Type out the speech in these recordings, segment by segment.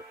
Like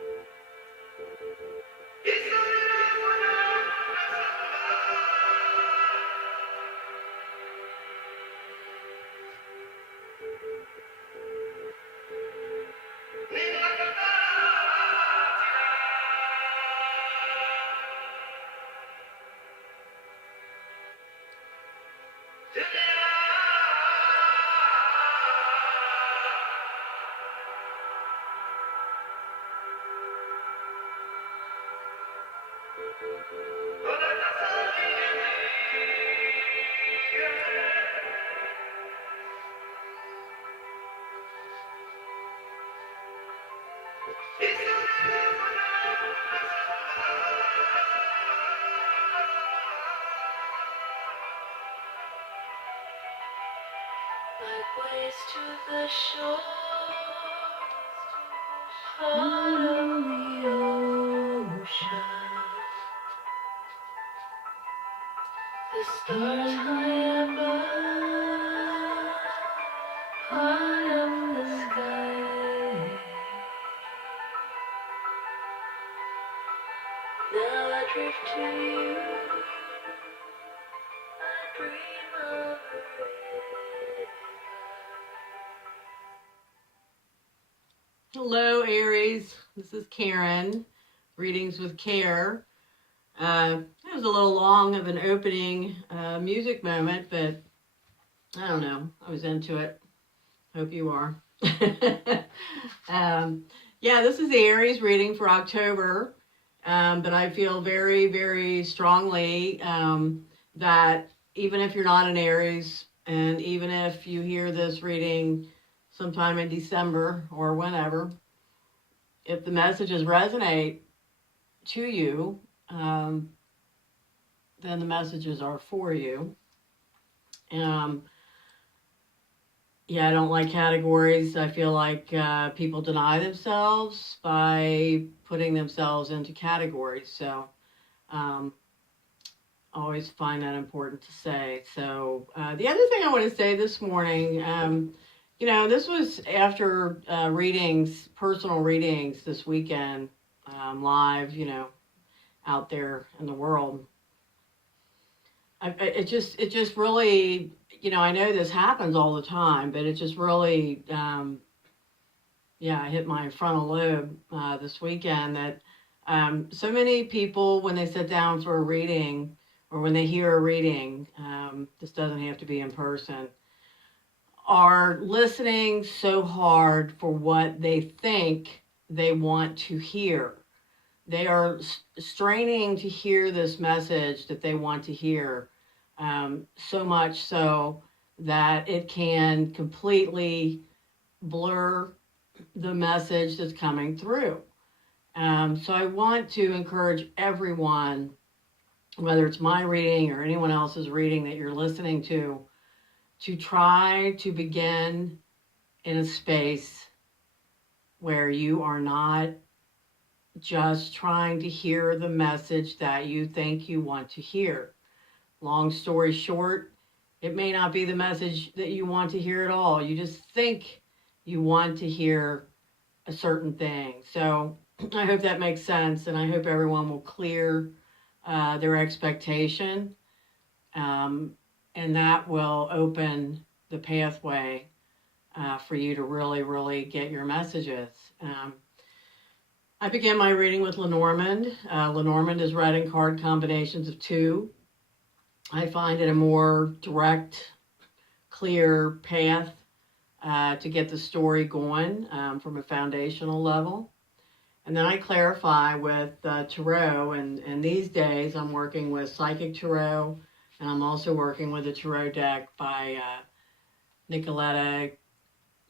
waves to the shore, heart of the ocean. The stars high above, heart of the sky. Now I drift to you, I dream of a river. Hello, Aries. This is Karen. Readings with Care. That was a little long of an opening music moment, but I don't know. I was into it. Hope you are. Yeah, this is the Aries reading for October, but I feel very, very strongly that even if you're not an Aries, and even if you hear this reading sometime in December or whenever, if the messages resonate to you, then the messages are for you. Yeah, I don't like categories. I feel like people deny themselves by putting themselves into categories. So I always find that important to say. So the other thing I want to say this morning, this was after readings, personal readings this weekend, live, out there in the world. It just really, I know this happens all the time, but it just really, I hit my frontal lobe this weekend that so many people, when they sit down for a reading or when they hear a reading, this doesn't have to be in person, are listening so hard for what they think they want to hear. They are straining to hear this message that they want to hear, so much so that it can completely blur the message that's coming through. So I want to encourage everyone, whether it's my reading or anyone else's reading that you're listening to try to begin in a space where you are not just trying to hear the message that you think you want to hear. Long story short, it may not be the message that you want to hear at all. You just think you want to hear a certain thing. So I hope that makes sense, and I hope everyone will clear their expectation, and that will open the pathway for you to really, really get your messages. I began my reading with Lenormand. Lenormand is read in card combinations of 2. I find it a more direct, clear path to get the story going from a foundational level. And then I clarify with Tarot, and these days I'm working with Psychic Tarot, and I'm also working with a Tarot deck by Nicoletta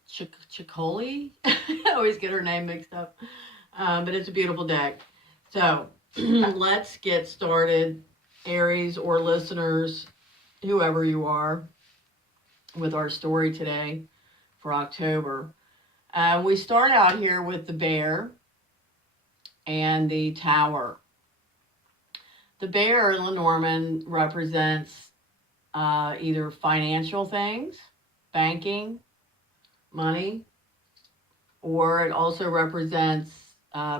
Ciccoli. I always get her name mixed up. But it's a beautiful deck. So let's get started, Aries or listeners, whoever you are, with our story today for October. We start out here with the Bear and the Tower. The Bear in Lenormand represents either financial things, banking, money, or it also represents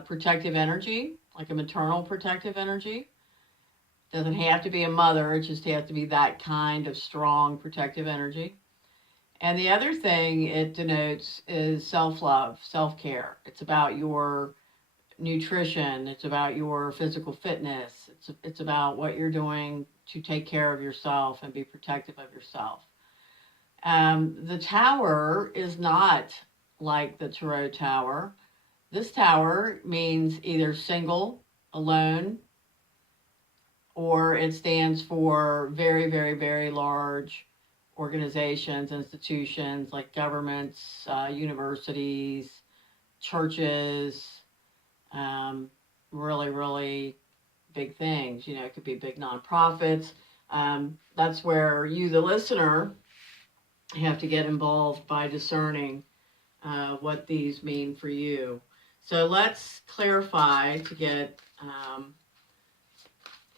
protective energy, like a maternal protective energy. Doesn't have to be a mother, it just has to be that kind of strong protective energy. And the other thing it denotes is self love, self care. It's about your nutrition, it's about your physical fitness, it's about what you're doing to take care of yourself and be protective of yourself. The tower is not like the Tarot Tower. This tower means either single, alone, or it stands for very, very, very large organizations, institutions like governments, universities, churches, really, really big things. You know, it could be big nonprofits. That's where you, the listener, have to get involved by discerning what these mean for you. So let's clarify to get a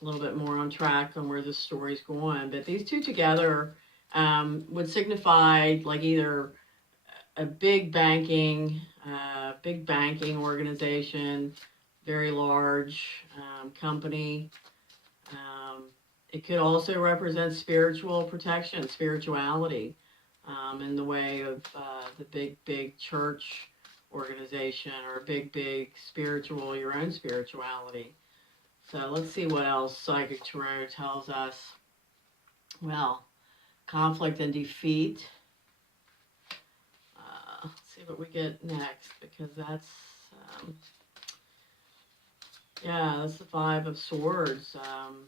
little bit more on track on where this story's going. But these two together would signify like either a big banking organization, very large company. It could also represent spiritual protection, spirituality, in the way of the big church organization or a big spiritual, your own spirituality. So let's see what else Psychic Tarot tells us. Well, conflict and defeat. Let's see what we get next, because um, that's the Five of Swords.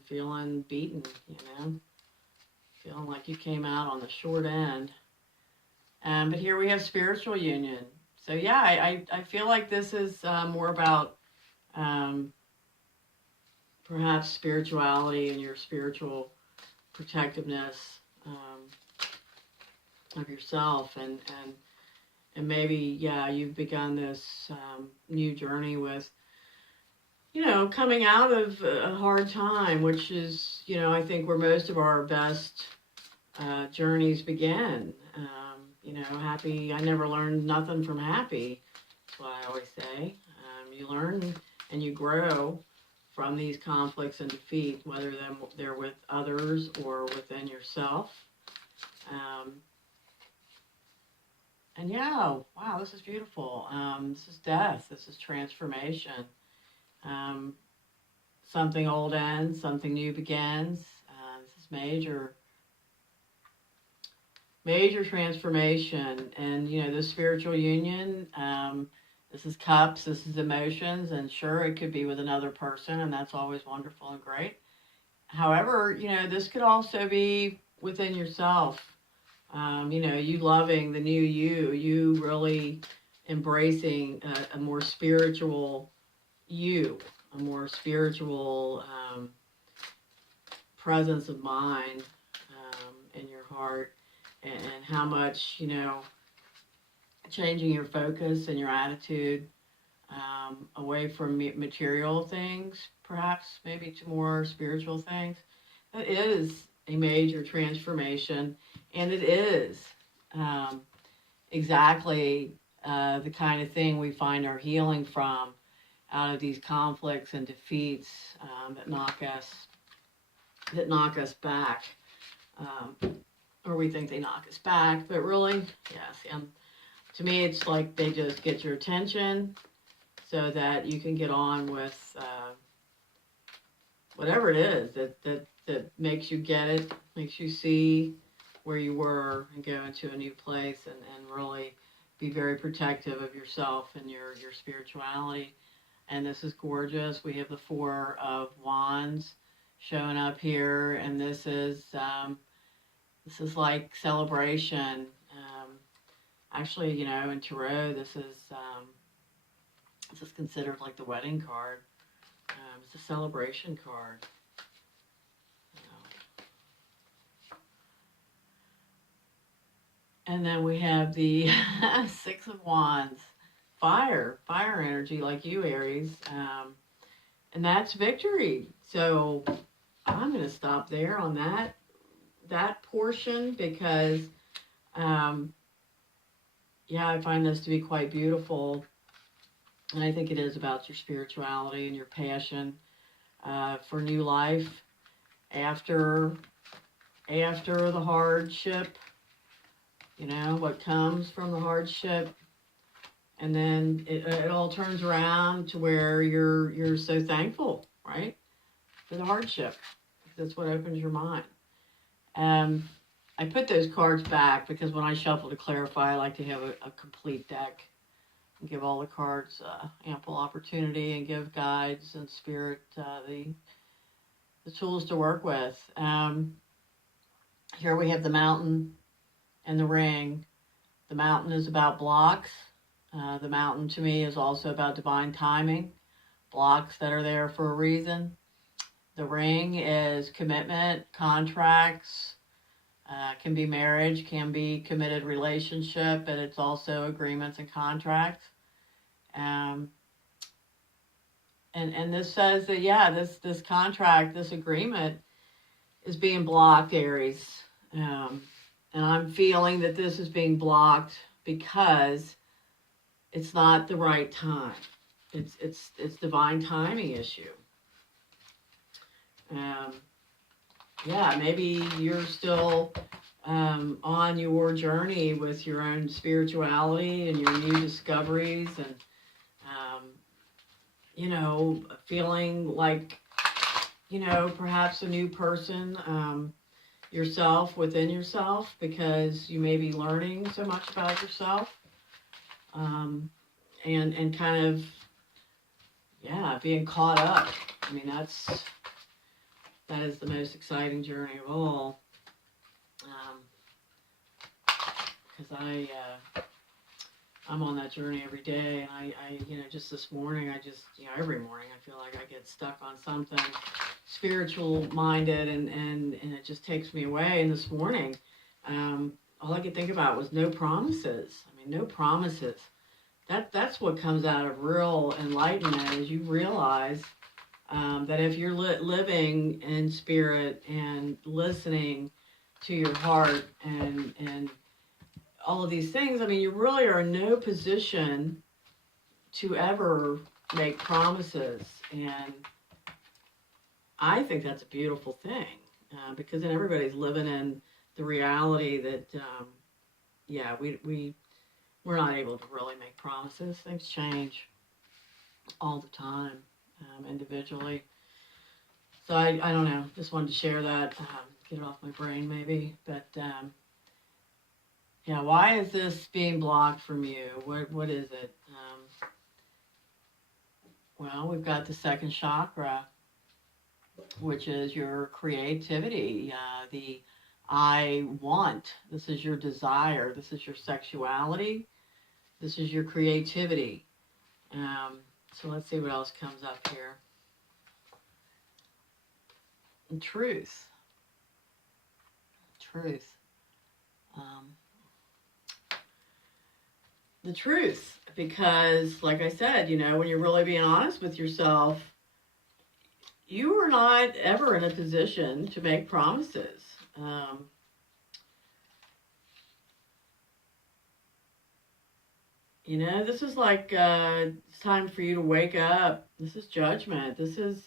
Feeling beaten, feeling like you came out on the short end. But here we have spiritual union. So yeah, I feel like this is more about perhaps spirituality and your spiritual protectiveness of yourself, and maybe you've begun this new journey with coming out of a hard time, which is I think where most of our best journeys begin. Happy. I never learned nothing from happy. That's what I always say. You learn and you grow from these conflicts and defeat, whether they're with others or within yourself. And wow, this is beautiful. This is death. This is transformation. Something old ends, something new begins. This is major transformation. And this spiritual union. This is cups. This is emotions, and sure, it could be with another person, and that's always wonderful and great. However, this could also be within yourself. You loving the new you really embracing a more spiritual you, a more spiritual presence of mind in your heart, and how much, changing your focus and your attitude away from material things, perhaps maybe to more spiritual things. That is a major transformation, and it is exactly the kind of thing we find our healing from out of these conflicts and defeats that knock us back, or we think they knock us back, but really, yes. To me, it's like they just get your attention so that you can get on with whatever it is that makes you get it, makes you see where you were and go into a new place, and really be very protective of yourself and your spirituality. And this is gorgeous. We have the Four of Wands showing up here, and this is like celebration. Actually, in Tarot, this is considered like the wedding card. It's a celebration card. And then we have the Six of Wands, fire energy, like you, Aries, and that's victory. So I'm going to stop there on that portion, because I find this to be quite beautiful. And I think it is about your spirituality and your passion for new life after the hardship. What comes from the hardship, and then it all turns around to where you're so thankful, right, for the hardship. That's what opens your mind. Um, I put those cards back because when I shuffle to clarify, I like to have a complete deck and give all the cards ample opportunity and give guides and spirit the tools to work with. Here we have the mountain and the ring. The mountain is about blocks. The mountain to me is also about divine timing, blocks that are there for a reason. The ring is commitment, contracts, can be marriage, can be committed relationship, but it's also agreements and contracts. Um, and this says that, yeah, this contract, this agreement is being blocked, Aries. Um, and I'm feeling that this is being blocked because it's not the right time. It's divine timing issue. Um, yeah, maybe you're still on your journey with your own spirituality and your new discoveries, and um, feeling like perhaps a new person yourself within yourself, because you may be learning so much about yourself, and kind of being caught up. I mean, that is the most exciting journey of all, because I'm on that journey every day, and I just this morning, every morning I feel like I get stuck on something spiritual minded, and it just takes me away. And this morning, all I could think about was no promises. I mean, no promises. That's what comes out of real enlightenment, is you realize that if you're living in spirit and listening to your heart and all of these things, I mean, you really are in no position to ever make promises. And I think that's a beautiful thing, because then everybody's living in the reality that, we're not able to really make promises. Things change all the time, individually. So I don't know, just wanted to share that, get it off my brain maybe. But why is this being blocked from you? What is it? Well, we've got the second chakra, which is your creativity, the I want. This is your desire. This is your sexuality. This is your creativity. So let's see what else comes up here. And truth. Truth. The truth. Because, like I said, when you're really being honest with yourself, you are not ever in a position to make promises. This is like it's time for you to wake up. This is judgment. This is,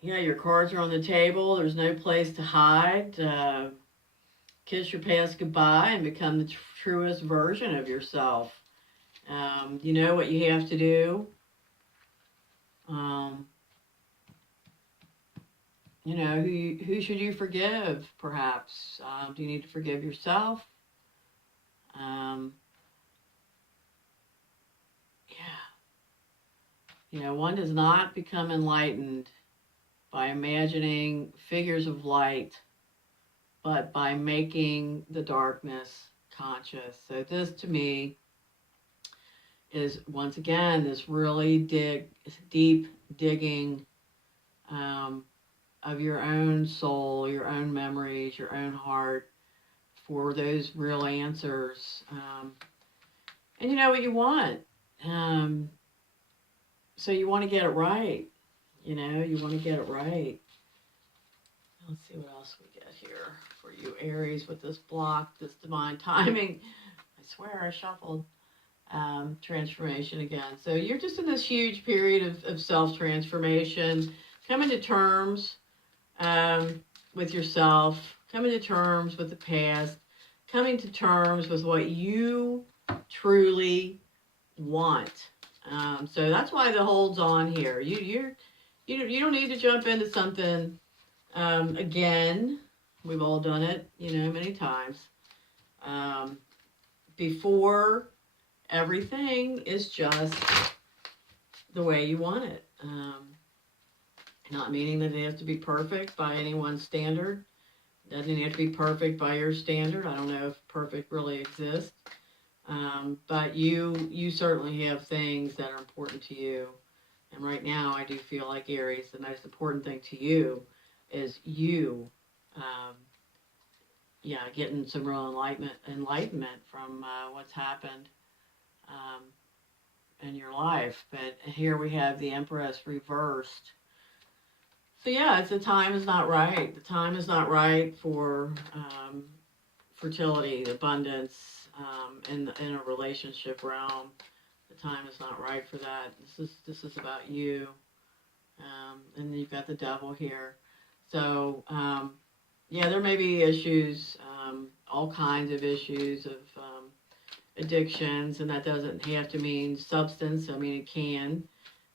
your cards are on the table. There's no place to hide. Kiss your past goodbye and become the truest version of yourself. You know what you have to do. Who should you forgive, perhaps? Do you need to forgive yourself? One does not become enlightened by imagining figures of light, but by making the darkness conscious. So this, to me, is, once again, this really deep digging of your own soul, your own memories, your own heart, for those real answers. And you know what you want. So you want to get it right. You want to get it right. Let's see what else we get here for you, Aries, with this block, this divine timing. I swear I shuffled. transformation again. So you're just in this huge period of self transformation, coming to terms with yourself, coming to terms with the past, coming to terms with what you truly want. So that's why the hold's on here. You don't need to jump into something again. We've all done it, many times. Um, Before everything is just the way you want it. Not meaning that it has to be perfect by anyone's standard. Doesn't have to be perfect by your standard. I don't know if perfect really exists. But you certainly have things that are important to you. And right now, I do feel like Aries, the most important thing to you is you, um, getting some real enlightenment from what's happened um, in your life. But here we have the Empress reversed. So yeah, the time is not right. The time is not right for fertility, abundance, in a relationship realm. The time is not right for that. This is about you, and you've got the devil here. So yeah, there may be issues, all kinds of issues of addictions, and that doesn't have to mean substance. I mean, it can,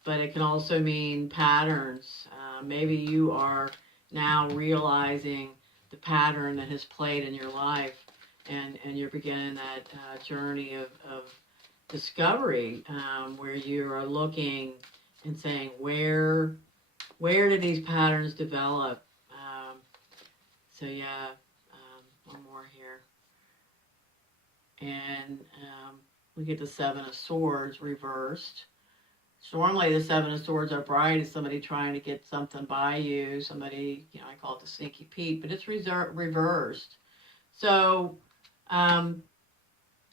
but it can also mean patterns. Maybe you are now realizing the pattern that has played in your life, and you're beginning that journey of discovery, where you are looking and saying, where did these patterns develop? So yeah, one more here. And we get the Seven of Swords reversed. So normally the Seven of Swords upright is somebody trying to get something by you, somebody, I call it the sneaky Pete, but it's reversed. So I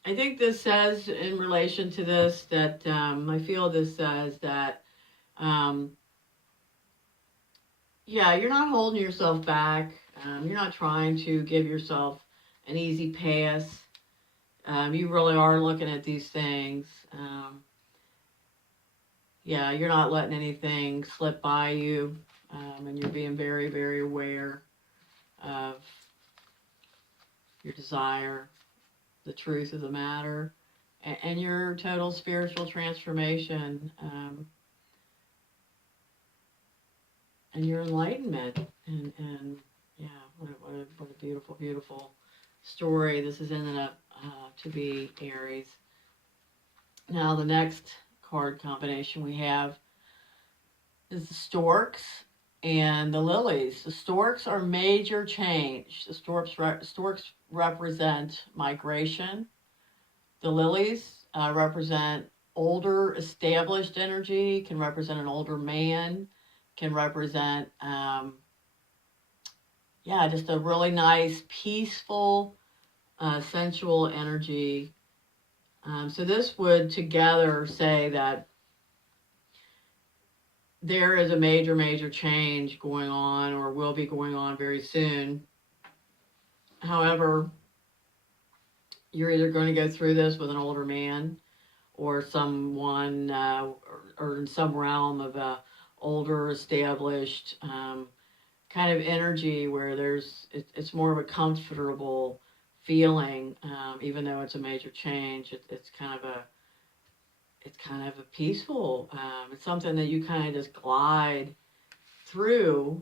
think this says in relation to this that I feel this says that, you're not holding yourself back. You're not trying to give yourself an easy pass. You really are looking at these things. You're not letting anything slip by you, and you're being very, very aware of your desire, the truth of the matter, and your total spiritual transformation, and your enlightenment. And yeah, what a beautiful, beautiful story this has ended up to be, Aries. Now, the next card combination we have is the storks and the lilies. The storks are major change. The storks represent migration. The lilies represent older, established energy, can represent an older man, can represent, just a really nice, peaceful, sensual energy. So this would together say that there is a major, major change going on or will be going on very soon. However, you're either going to go through this with an older man or someone, or in some realm of a older, established kind of energy where it's more of a comfortable feeling, even though it's a major change. It's kind of a peaceful. It's something that you kind of just glide through.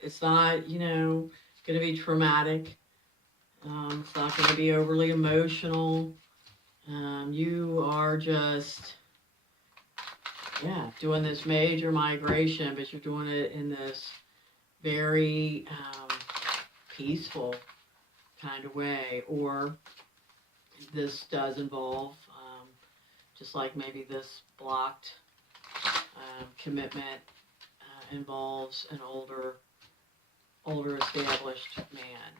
It's not, going to be traumatic. It's not going to be overly emotional. You are just, doing this major migration, but you're doing it in this very peaceful kind of way. Or this does involve, just like maybe this blocked commitment involves an older established man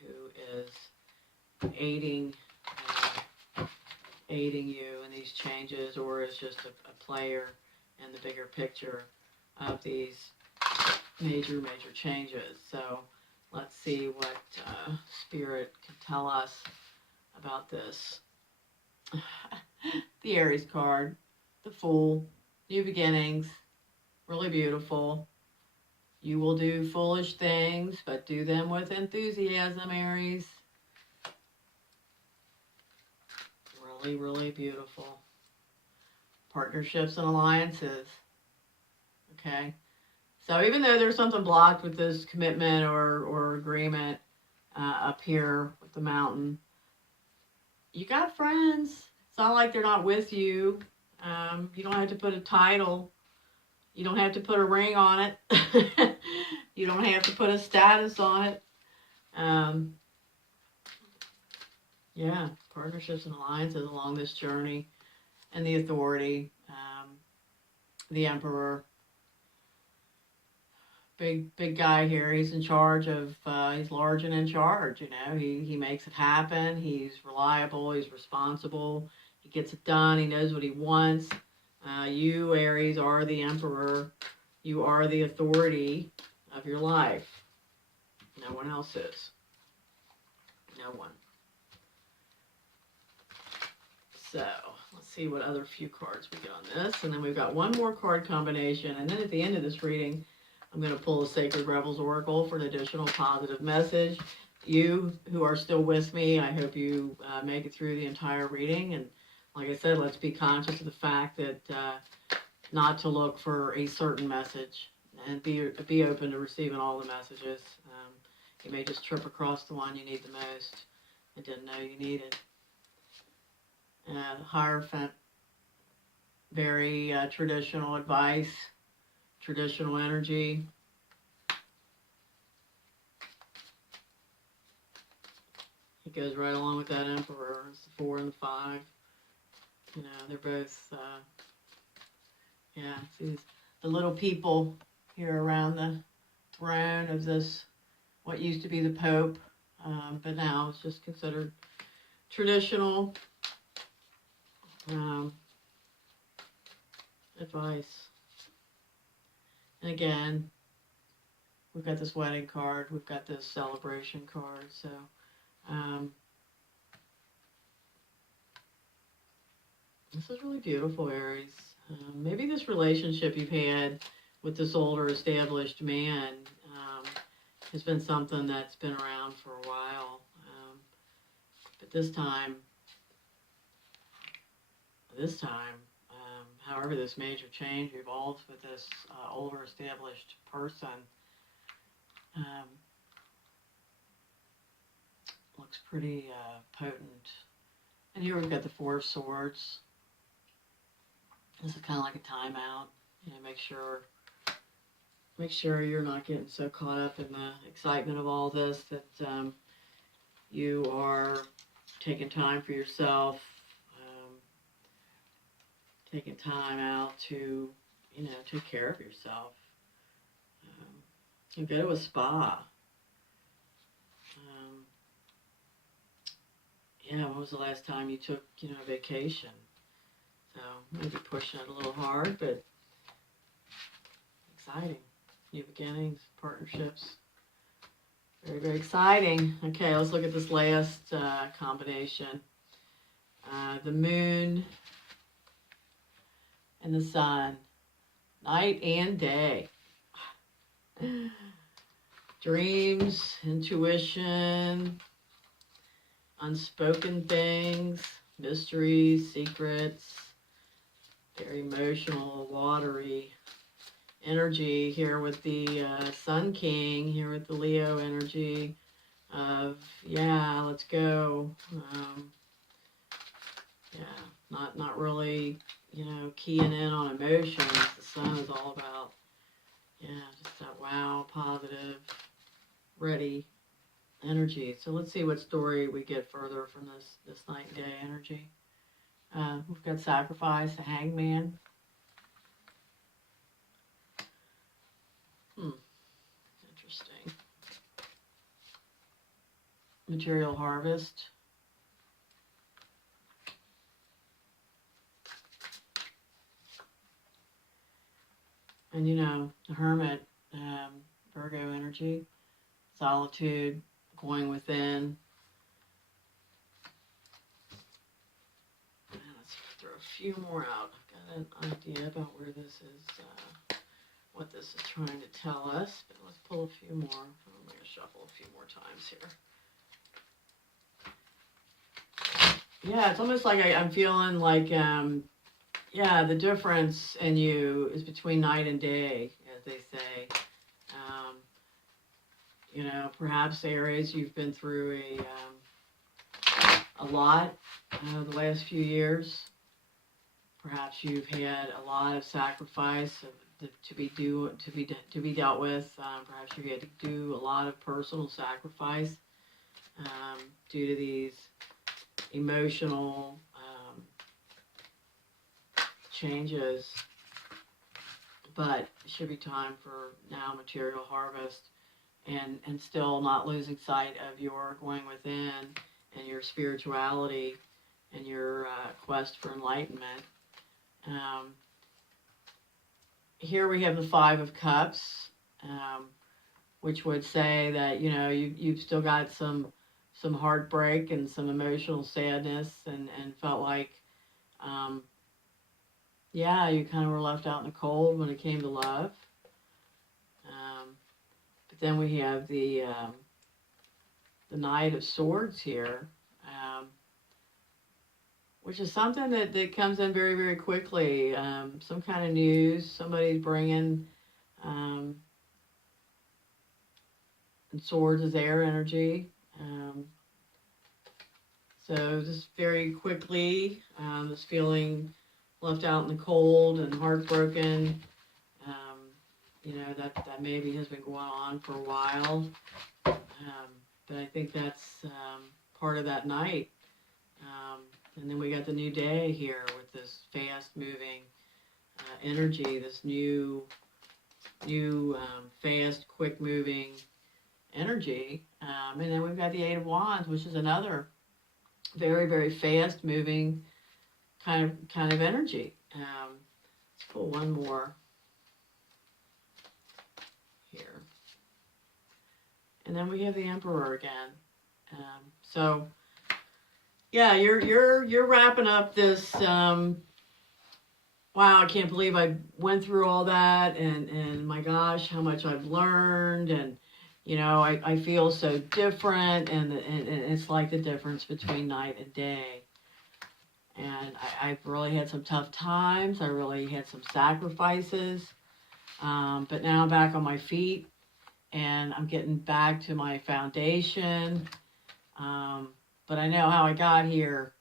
who is aiding you in these changes, or is just a player in the bigger picture of these major changes. So let's see what Spirit can tell us about this. The Aries card, the Fool, new beginnings, really beautiful. You will do foolish things, but do them with enthusiasm, Aries. Really, really beautiful. Partnerships and alliances. Okay. So even though there's something blocked with this commitment or agreement up here with the mountain, you got friends. It's not like they're not with you. You don't have to put a title. You don't have to put a ring on it. You don't have to put a status on it. Um, yeah, partnerships and alliances along this journey, and the authority, the emperor, big guy here. He's in charge of. He's large and in charge. You know, he makes it happen. He's reliable. He's responsible. He gets it done. He knows what he wants. You, Aries, are the emperor. You are the authority of your life. No one else is. No one. So let's see what other few cards we get on this, and then we've got one more card combination, and then at the end of this reading, I'm going to pull a Sacred Rebels Oracle for an additional positive message. You who are still with me, I hope you make it through the entire reading. And like I said, let's be conscious of the fact that not to look for a certain message, and be open to receiving all the messages. You may just trip across the one you need the most and didn't know you needed. Hierophant, very traditional advice, traditional energy. It goes right along with that Emperor. It's the 4 and the 5. You know, they're both, see the little people here around the throne of this, what used to be the Pope, but now it's just considered traditional advice. And again, we've got this wedding card, we've got this celebration card, so this is really beautiful, Aries. Maybe this relationship you've had with this older established man has been something that's been around for a while. But this time, however this major change evolves with this older established person, looks pretty potent. And here we've got the 4 of Swords. This is kind of like a timeout. You know, make sure you're not getting so caught up in the excitement of all this that you are taking time for yourself, taking time out to, take care of yourself. You go to a spa. When was the last time you took, a vacation? So maybe pushing it a little hard, but exciting. New beginnings, partnerships. Very, very exciting. Okay, let's look at this last combination. The moon and the sun, night and day. Dreams, intuition, unspoken things, mysteries, secrets, very emotional, watery energy here with the Sun King, here with the Leo energy of, let's go. Not really, keying in on emotions. The sun is all about, just that wow, positive, ready energy. So let's see what story we get further from this night and day energy. We've got sacrifice, the hangman. Interesting. Material harvest. And the hermit, Virgo energy, solitude, going within. few more out. I've got an idea about where this is, what this is trying to tell us, but let's pull a few more. I'm going to shuffle a few more times here. Yeah, it's almost like I'm feeling like, yeah, the difference in you is between night and day, as they say. Um, you know, perhaps Aries, you've been through a lot the last few years. Perhaps you've had a lot of sacrifice to be dealt with. Perhaps you've had to do a lot of personal sacrifice due to these emotional changes. But it should be time for now material harvest, and still not losing sight of your going within and your spirituality and your quest for enlightenment. Um, Here we have the Five of Cups, which would say that, you know, you've still got some heartbreak and some emotional sadness, and felt like, um, yeah, you kind of were left out in the cold when it came to love. But then we have the Knight of Swords here, which is something that comes in very, very quickly. Some kind of news, somebody's bringing, and Swords is air energy. So just very quickly, this feeling left out in the cold and heartbroken, you know, that maybe has been going on for a while. But I think that's part of that night. And then we got the new day here with this fast-moving energy, this new fast, quick-moving energy. And then we've got the Eight of Wands, which is another very, very fast-moving kind of energy. Let's pull one more here, and then we have the Emperor again. So yeah, you're wrapping up this. Wow, I can't believe I went through all that, and my gosh, how much I've learned, and you know, I feel so different, and it's like the difference between night and day. And I've really had some tough times. I really had some sacrifices. But now I'm back on my feet, and I'm getting back to my foundation. But I know how I got here,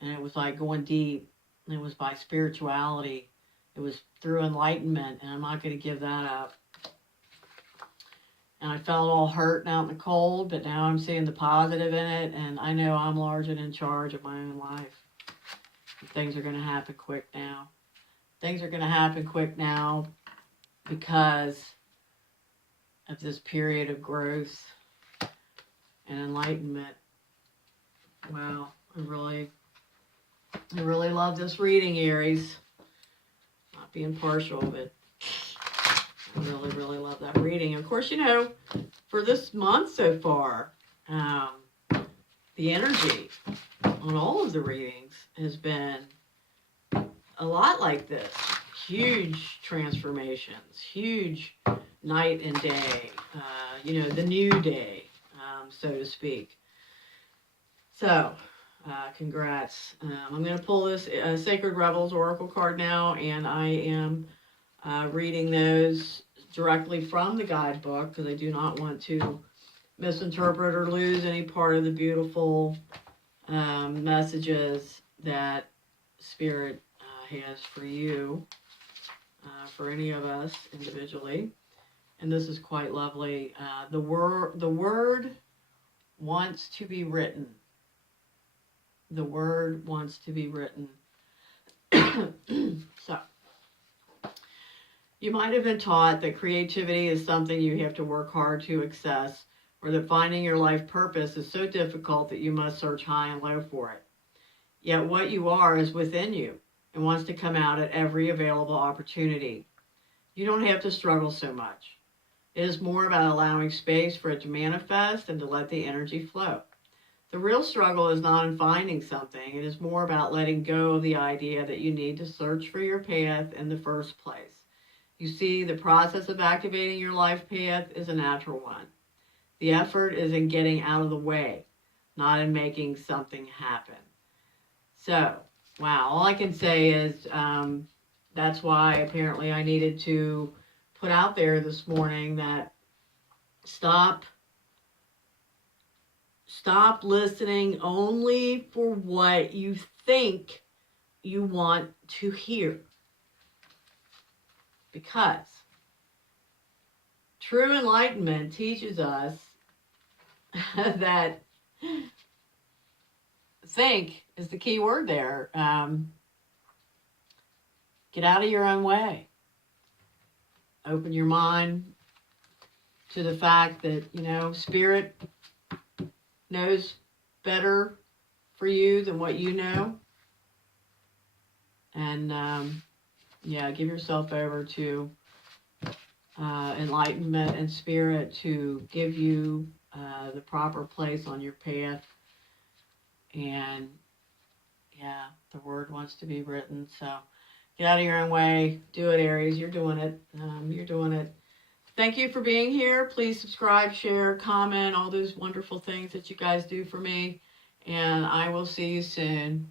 and it was like going deep. And it was by spirituality. It was through enlightenment, and I'm not going to give that up. And I felt all hurt and out in the cold, but now I'm seeing the positive in it, and I know I'm large and in charge of my own life. And things are going to happen quick now. Things are going to happen quick now because of this period of growth and enlightenment. Wow, I really love this reading, Aries. Not being partial, but I really, really love that reading. Of course, you know, for this month so far, the energy on all of the readings has been a lot like this. Huge transformations, huge night and day, you know, the new day, so to speak. So, congrats. I'm going to pull this Sacred Rebels Oracle card now, and I am reading those directly from the guidebook because I do not want to misinterpret or lose any part of the beautiful messages that Spirit has for you, for any of us individually. And this is quite lovely. The word wants to be written. The word wants to be written. So, you might have been taught that creativity is something you have to work hard to access, or that finding your life purpose is so difficult that you must search high and low for it. Yet what you are is within you and wants to come out at every available opportunity. You don't have to struggle so much. It is more about allowing space for it to manifest and to let the energy flow. The real struggle is not in finding something. It is more about letting go of the idea that you need to search for your path in the first place. You see, the process of activating your life path is a natural one. The effort is in getting out of the way, not in making something happen. So, wow, all I can say is that's why apparently I needed to put out there this morning that stop listening only for what you think you want to hear. Because true enlightenment teaches us that think is the key word there. Get out of your own way. Open your mind to the fact that, spirit knows better for you than what you know. And give yourself over to enlightenment and spirit to give you the proper place on your path. And the word wants to be written. So get out of your own way. Do it, Aries. You're doing it. You're doing it. Thank you for being here. Please subscribe, share, comment, all those wonderful things that you guys do for me. And I will see you soon.